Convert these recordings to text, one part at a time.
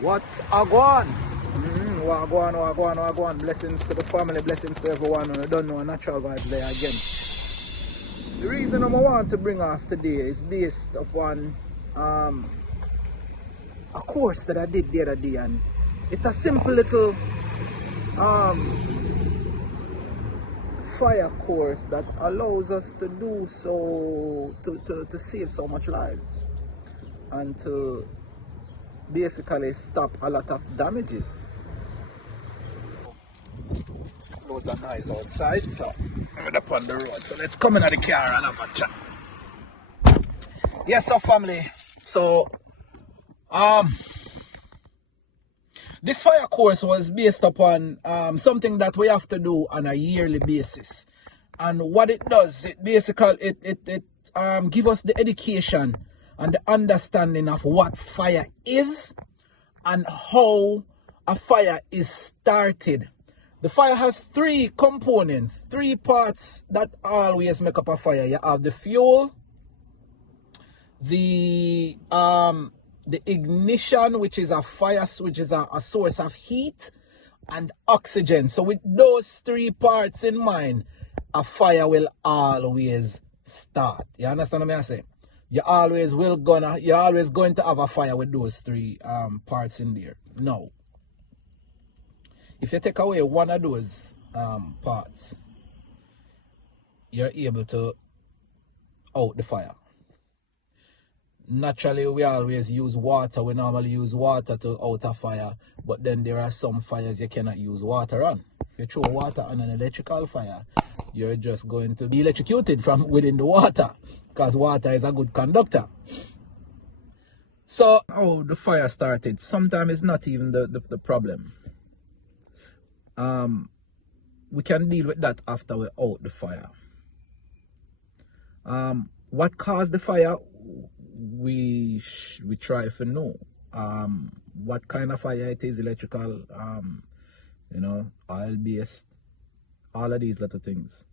What's agwan? Wagwan. Blessings to the family, blessings to everyone. And I don't know, natural vibes there again. The reason I want to bring off today is based upon a course that I did the other day, and it's a simple little fire course that allows us to do so to save so much lives and to basically stop a lot of damages. Loads of noise outside, so I'm up on the road. So let's come in the car and have a chat. Yes, so family. So this fire course was based upon something that we have to do on a yearly basis. And what it does, it basically it give us the education and the understanding of what fire is and how a fire is started. The fire has three components, three parts that always make up a fire. You have the fuel, the ignition, which is a fire, which is a source of heat, and oxygen. So with those three parts in mind, a fire will always start. You understand what I say? You're always going to have a fire with those three parts in there. No. If you take away one of those parts, you're able to out the fire. Naturally, we always use water. We normally use water to out a fire, but then there are some fires you cannot use water on. If you throw water on an electrical fire, you're just going to be electrocuted from within the water, because water is a good conductor. So, how the fire started, sometimes it's not even the problem. We can deal with that after we out the fire. What caused the fire? We try to know what kind of fire it is, electrical, oil based, all of these little things.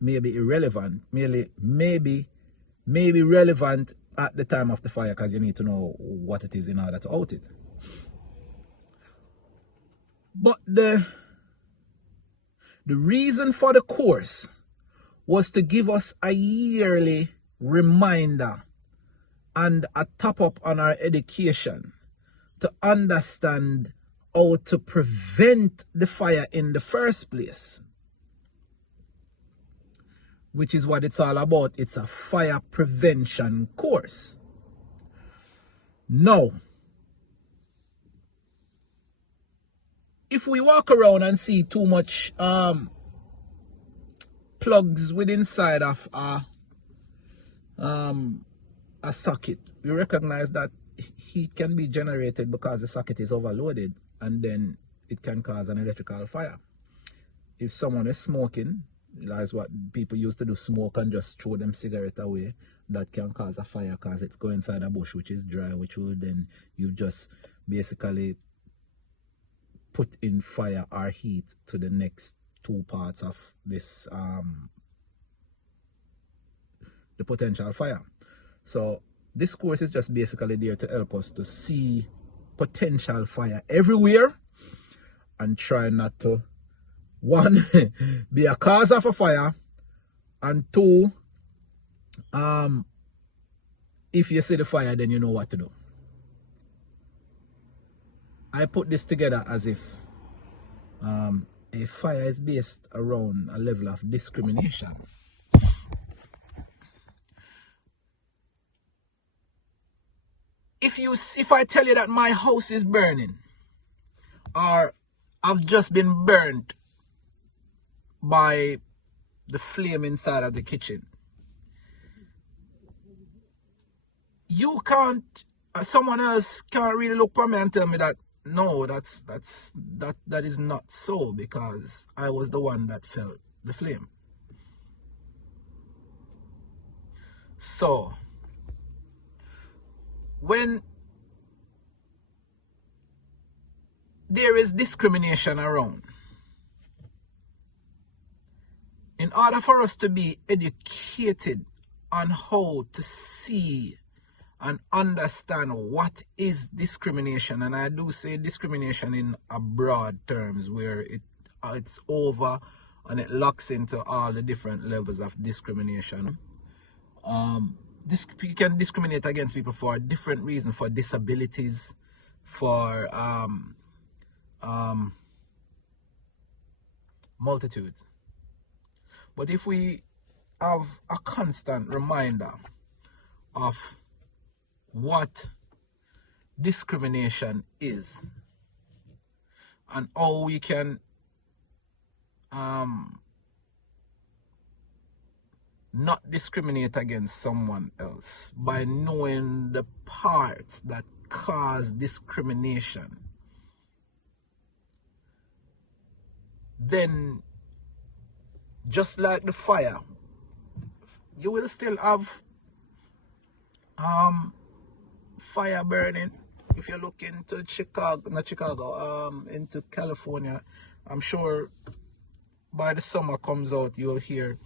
Maybe irrelevant, maybe relevant at the time of the fire, because you need to know what it is in order to out it. But the reason for the course was to give us a yearly reminder and a top up on our education to understand how to prevent the fire in the first place, which is what it's all about. It's a fire prevention course. Now, if we walk around and see too much plugs within inside of a socket, we recognize that heat can be generated because the socket is overloaded, and then it can cause an electrical fire. If someone is smoking, that's what people used to do, smoke and just throw them cigarette away, that can cause a fire because it's going inside a bush which is dry, which will then you've just basically put in fire or heat to the next two parts of this the potential fire. So this course is just basically there to help us to see potential fire everywhere and try not to, one, be a cause of a fire, and two, if you see the fire, then you know what to do. I put this together as if a fire is based around a level of discrimination. If I tell you that my house is burning, or I've just been burned by the flame inside of the kitchen, you can't, someone else can't really look for me and tell me that no, that is not so, because I was the one that felt the flame. So when there is discrimination around, in order for us to be educated on how to see and understand what is discrimination. And I do say discrimination in a broad terms, where it's over and it locks into all the different levels of discrimination. You can discriminate against people for different reasons, for disabilities, for multitudes. But if we have a constant reminder of what discrimination is and how we can not discriminate against someone else by knowing the parts that cause discrimination, then just like the fire, you will still have fire burning. If you look into into California, I'm sure by the summer comes out, you'll hear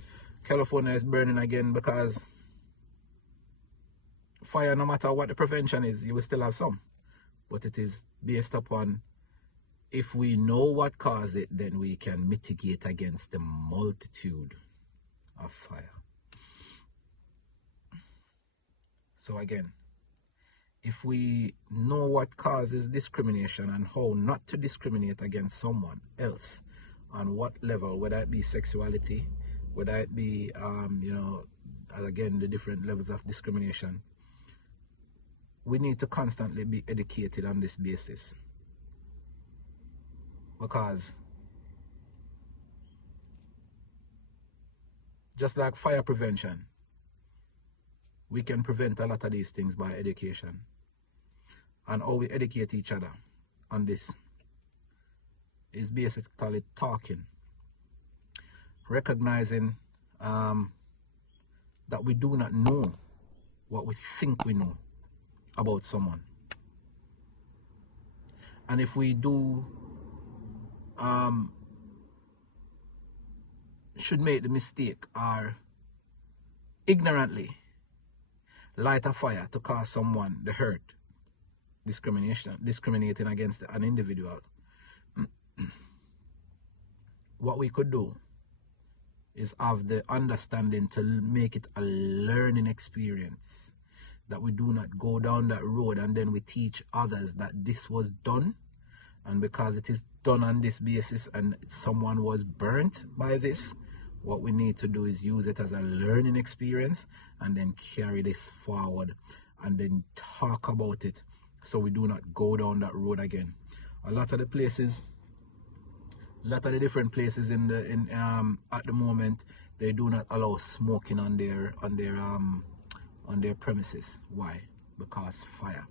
California is burning again, because fire, no matter what the prevention is, you will still have some. But it is based upon, if we know what caused it, then we can mitigate against the multitude of fire. So again, if we know what causes discrimination and how not to discriminate against someone else, on what level, whether it be sexuality, whether it be, again, the different levels of discrimination, we need to constantly be educated on this basis. Because just like fire prevention, we can prevent a lot of these things by education. And how we educate each other on this is basically talking, recognizing that we do not know what we think we know about someone. And if we do should make the mistake or ignorantly light a fire to cause someone the hurt, discriminating against an individual, what we could do is have the understanding to make it a learning experience, that we do not go down that road and then we teach others that this was done, and because it is done on this basis and someone was burnt by this, what we need to do is use it as a learning experience and then carry this forward and then talk about it, so we do not go down that road again. A lot of the different places at the moment, they do not allow smoking on their premises. Why? Because fire.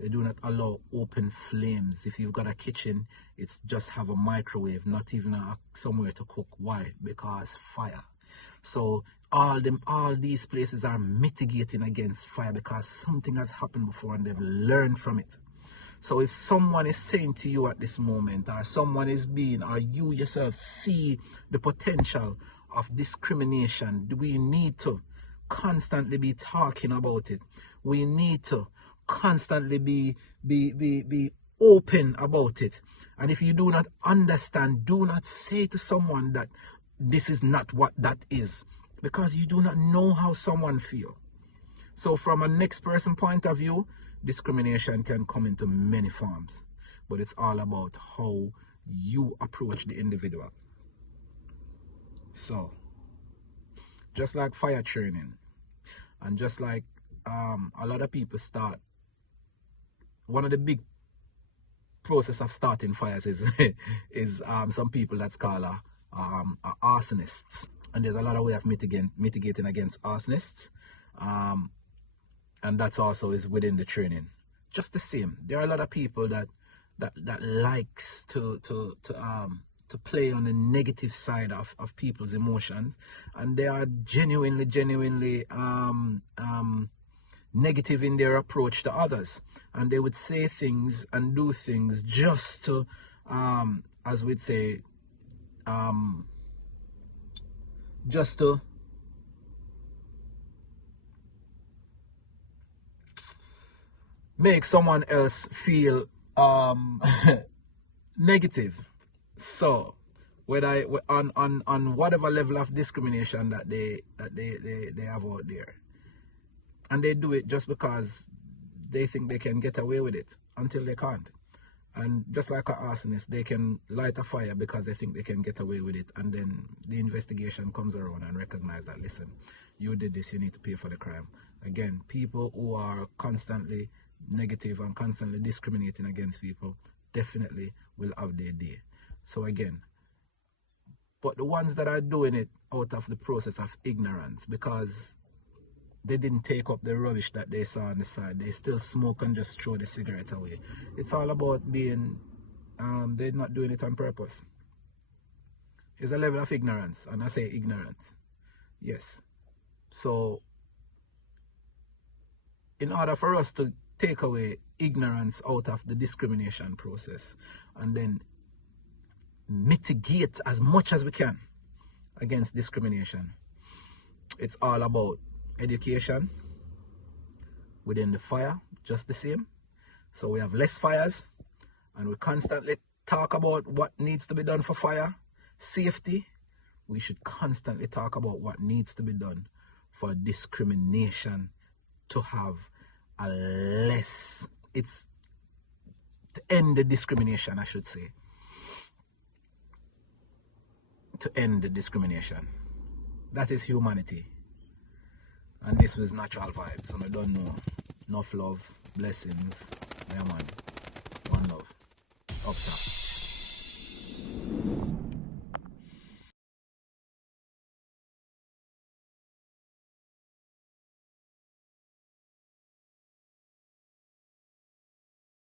They do not allow open flames. If you've got a kitchen, it's just have a microwave, not even somewhere to cook. Why? Because fire. So all these places are mitigating against fire because something has happened before and they've learned from it. So if someone is saying to you at this moment, or someone is being, or you yourself see the potential of discrimination, we need to constantly be talking about it. We need to constantly be open about it. And if you do not understand, do not say to someone that this is not what that is, because you do not know how someone feels. So from a next person point of view, discrimination can come into many forms, but it's all about how you approach the individual. So just like fire training, and just like a lot of people start, one of the big process of starting fires is some people that's called arsonists, and there's a lot of way of mitigating against arsonists, and that's also is within the training. Just the same, there are a lot of people that likes to play on the negative side of people's emotions, and they are genuinely negative in their approach to others, and they would say things and do things just to as we'd say just to make someone else feel negative. So whether on whatever level of discrimination that they have out there, and they do it just because they think they can get away with it until they can't. And just like an arsonist, they can light a fire because they think they can get away with it, and then the investigation comes around and recognize that, listen, you did this, you need to pay for the crime. Again, people who are constantly negative and constantly discriminating against people definitely will have their day. So again, but the ones that are doing it out of the process of ignorance, because they didn't take up the rubbish that they saw on the side, they still smoke and just throw the cigarette away. It's all about being, they're not doing it on purpose. It's a level of ignorance, and I say ignorance. Yes. So, in order for us to take away ignorance out of the discrimination process and then mitigate as much as we can against discrimination, it's all about education within the fire, just the same. So we have less fires, and we constantly talk about what needs to be done for fire safety. We should constantly talk about what needs to be done for discrimination to have a less, it's to end the discrimination, I should say. To end the discrimination. That is humanity. And this was Natural Vibes, and I don't know. Enough love, blessings. Yeah man. One love. Up top.